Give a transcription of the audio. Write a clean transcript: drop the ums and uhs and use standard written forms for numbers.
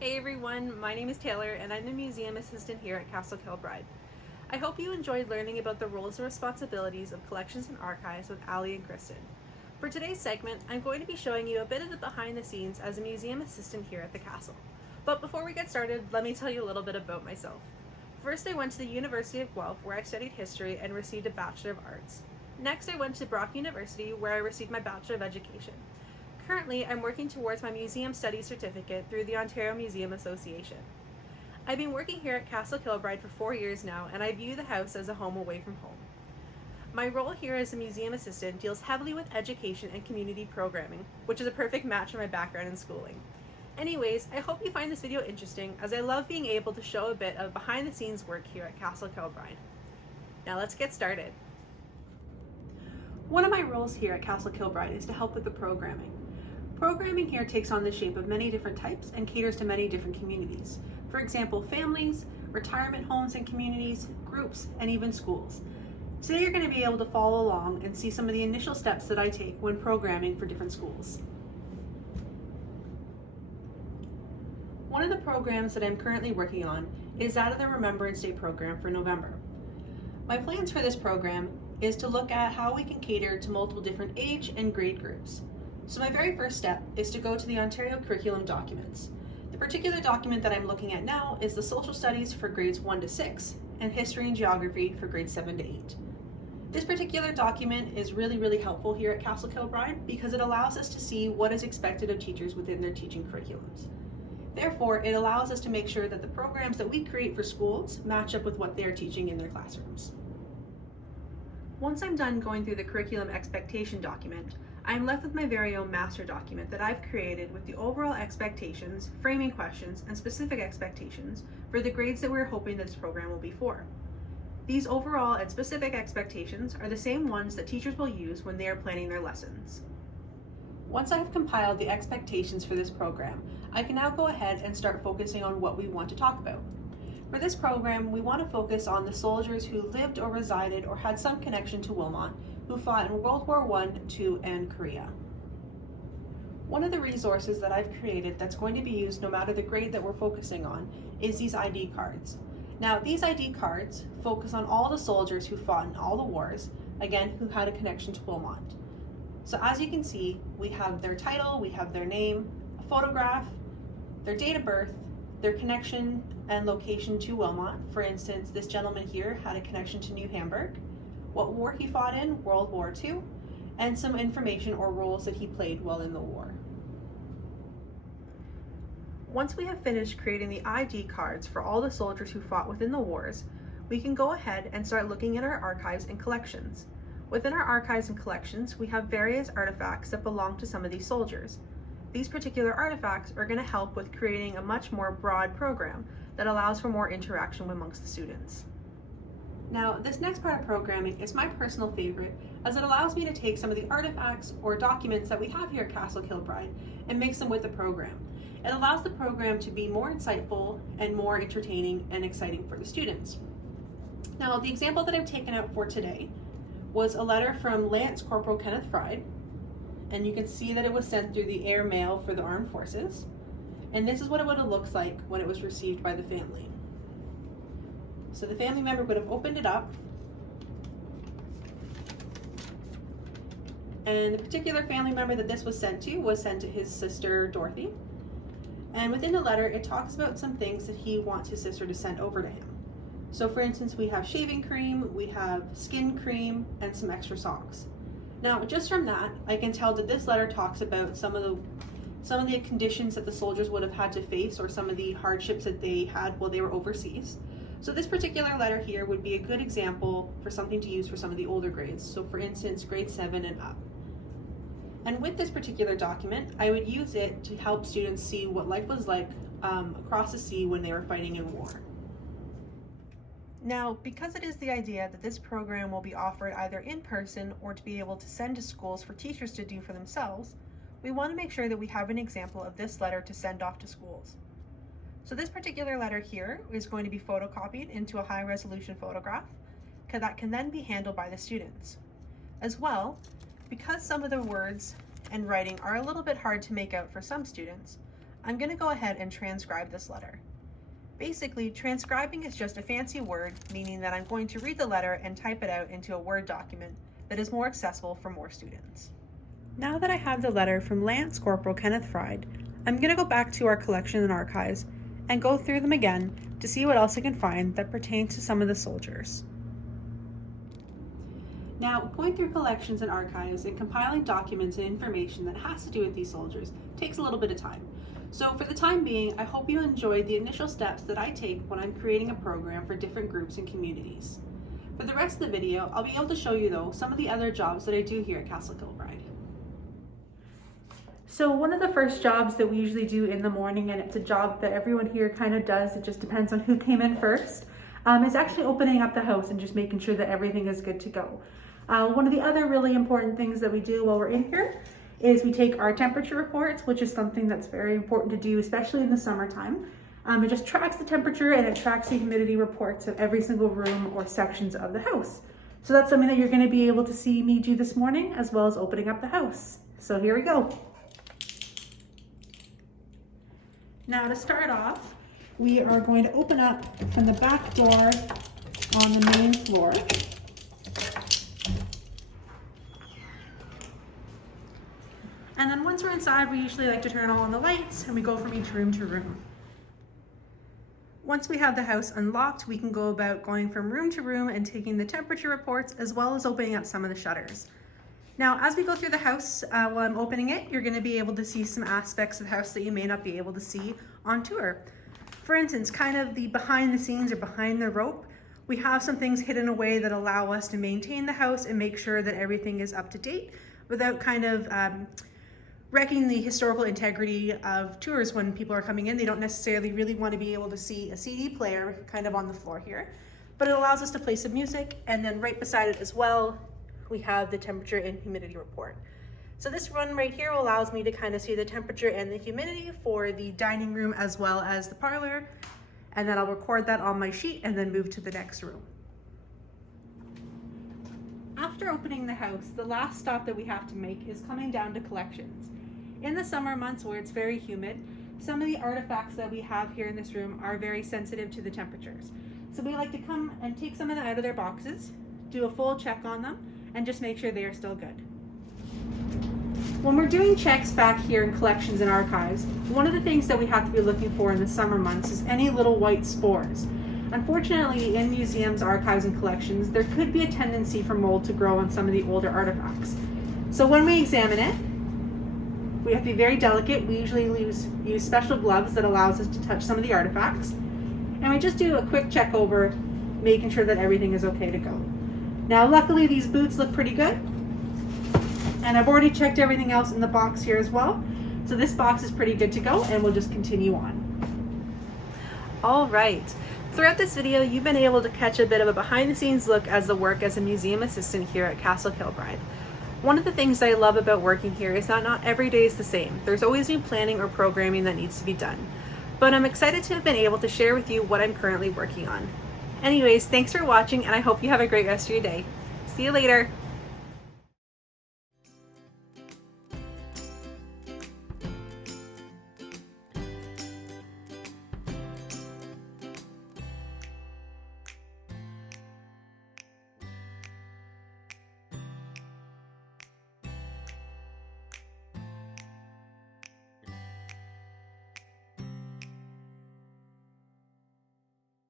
Hey everyone, my name is Taylor and I'm the museum assistant here at Castle Kilbride. I hope you enjoyed learning about the roles and responsibilities of collections and archives with Ali and Kristen. For today's segment, I'm going to be showing you a bit of the behind the scenes as a museum assistant here at the castle. But before we get started, let me tell you a little bit about myself. First, I went to the University of Guelph where I studied history and received a Bachelor of Arts. Next, I went to Brock University where I received my Bachelor of Education. Currently, I'm working towards my Museum Studies certificate through the Ontario Museum Association. I've been working here at Castle Kilbride for 4 years now, and I view the house as a home away from home. My role here as a museum assistant deals heavily with education and community programming, which is a perfect match for my background in schooling. Anyways, I hope you find this video interesting, as I love being able to show a bit of behind the scenes work here at Castle Kilbride. Now let's get started. One of my roles here at Castle Kilbride is to help with the programming. Programming here takes on the shape of many different types and caters to many different communities. For example, families, retirement homes and communities, groups, and even schools. Today you're going to be able to follow along and see some of the initial steps that I take when programming for different schools. One of the programs that I'm currently working on is that of the Remembrance Day program for November. My plans for this program is to look at how we can cater to multiple different age and grade groups. So my very first step is to go to the Ontario curriculum documents. The particular document that I'm looking at now is the Social Studies for grades 1 to 6 and History and Geography for grades 7 to 8. This particular document is really helpful here at Castle Kilbride because it allows us to see what is expected of teachers within their teaching curriculums. Therefore, it allows us to make sure that the programs that we create for schools match up with what they are teaching in their classrooms. Once I'm done going through the curriculum expectation document, I'm left with my very own master document that I've created with the overall expectations, framing questions, and specific expectations for the grades that we're hoping that this program will be for. These overall and specific expectations are the same ones that teachers will use when they are planning their lessons. Once I have compiled the expectations for this program, I can now go ahead and start focusing on what we want to talk about. For this program, we want to focus on the soldiers who lived or resided or had some connection to Wilmot, who fought in World War I, II, and Korea. One of the resources that I've created that's going to be used no matter the grade that we're focusing on is these ID cards. Now, these ID cards focus on all the soldiers who fought in all the wars, again, who had a connection to Wilmot. So as you can see, we have their title, we have their name, a photograph, their date of birth, their connection and location to Wilmot. For instance, this gentleman here had a connection to New Hamburg, what war he fought in, World War II, and some information or roles that he played while in the war. Once we have finished creating the ID cards for all the soldiers who fought within the wars, we can go ahead and start looking at our archives and collections. Within our archives and collections, we have various artifacts that belong to some of these soldiers. These particular artifacts are going to help with creating a much more broad program that allows for more interaction amongst the students. Now, this next part of programming is my personal favorite, as it allows me to take some of the artifacts or documents that we have here at Castle Kilbride and mix them with the program. It allows the program to be more insightful and more entertaining and exciting for the students. Now, the example that I've taken out for today was a letter from Lance Corporal Kenneth Fried, and you can see that it was sent through the air mail for the armed forces. And this is what it would have looked like when it was received by the family. So the family member would have opened it up, and the particular family member that this was sent to his sister Dorothy. And within the letter, it talks about some things that he wants his sister to send over to him. So for instance, we have shaving cream, we have skin cream, and some extra socks. Now, just from that, I can tell that this letter talks about some of the conditions that the soldiers would have had to face, or some of the hardships that they had while they were overseas. So this particular letter here would be a good example for something to use for some of the older grades. So for instance, grade 7 and up. And with this particular document, I would use it to help students see what life was like across the sea when they were fighting in war. Now, because it is the idea that this program will be offered either in person or to be able to send to schools for teachers to do for themselves, we want to make sure that we have an example of this letter to send off to schools. So this particular letter here is going to be photocopied into a high-resolution photograph that can then be handled by the students. As well, because some of the words and writing are a little bit hard to make out for some students, I'm going to go ahead and transcribe this letter. Basically, transcribing is just a fancy word, meaning that I'm going to read the letter and type it out into a Word document that is more accessible for more students. Now that I have the letter from Lance Corporal Kenneth Fried, I'm going to go back to our collection and archives and go through them again to see what else I can find that pertains to some of the soldiers. Now, going through collections and archives and compiling documents and information that has to do with these soldiers takes a little bit of time. So for the time being, I hope you enjoyed the initial steps that I take when I'm creating a program for different groups and communities. For the rest of the video, I'll be able to show you though some of the other jobs that I do here at Castle Kilbride. So one of the first jobs that we usually do in the morning, and it's a job that everyone here kind of does, it just depends on who came in first, is actually opening up the house and just making sure that everything is good to go. One of the other really important things that we do while we're in here is we take our temperature reports, which is something that's very important to do, especially in the summertime. It just tracks the temperature and it tracks the humidity reports of every single room or sections of the house. So that's something that you're going to be able to see me do this morning, as well as opening up the house. So here we go. Now to start off, we are going to open up from the back door on the main floor. And then once we're inside, we usually like to turn on the lights and we go from each room to room. Once we have the house unlocked, we can go about going from room to room and taking the temperature reports, as well as opening up some of the shutters. Now, as we go through the house, while I'm opening it, you're gonna be able to see some aspects of the house that you may not be able to see on tour. For instance, kind of the behind the scenes or behind the rope, we have some things hidden away that allow us to maintain the house and make sure that everything is up to date without kind of wrecking the historical integrity of tours. When people are coming in, they don't necessarily really want to be able to see a CD player kind of on the floor here, but it allows us to play some music. And then right beside it as well, we have the temperature and humidity report. So this one right here allows me to kind of see the temperature and the humidity for the dining room as well as the parlor. And then I'll record that on my sheet and then move to the next room. After opening the house, the last stop that we have to make is coming down to collections. In the summer months where it's very humid, some of the artifacts that we have here in this room are very sensitive to the temperatures. So we like to come and take some of them out of their boxes, do a full check on them, and just make sure they are still good. When we're doing checks back here in collections and archives, one of the things that we have to be looking for in the summer months is any little white spores. Unfortunately, in museums, archives, and collections, there could be a tendency for mold to grow on some of the older artifacts. So when we examine it, we have to be very delicate. We usually use special gloves that allows us to touch some of the artifacts. And we just do a quick check over, making sure that everything is okay to go. Now, luckily, these boots look pretty good. And I've already checked everything else in the box here as well. So this box is pretty good to go, and we'll just continue on. All right. Throughout this video, you've been able to catch a bit of a behind-the-scenes look as the work as a museum assistant here at Castle Kilbride. One of the things that I love about working here is that not every day is the same. There's always new planning or programming that needs to be done. But I'm excited to have been able to share with you what I'm currently working on. Anyways, thanks for watching, and I hope you have a great rest of your day. See you later.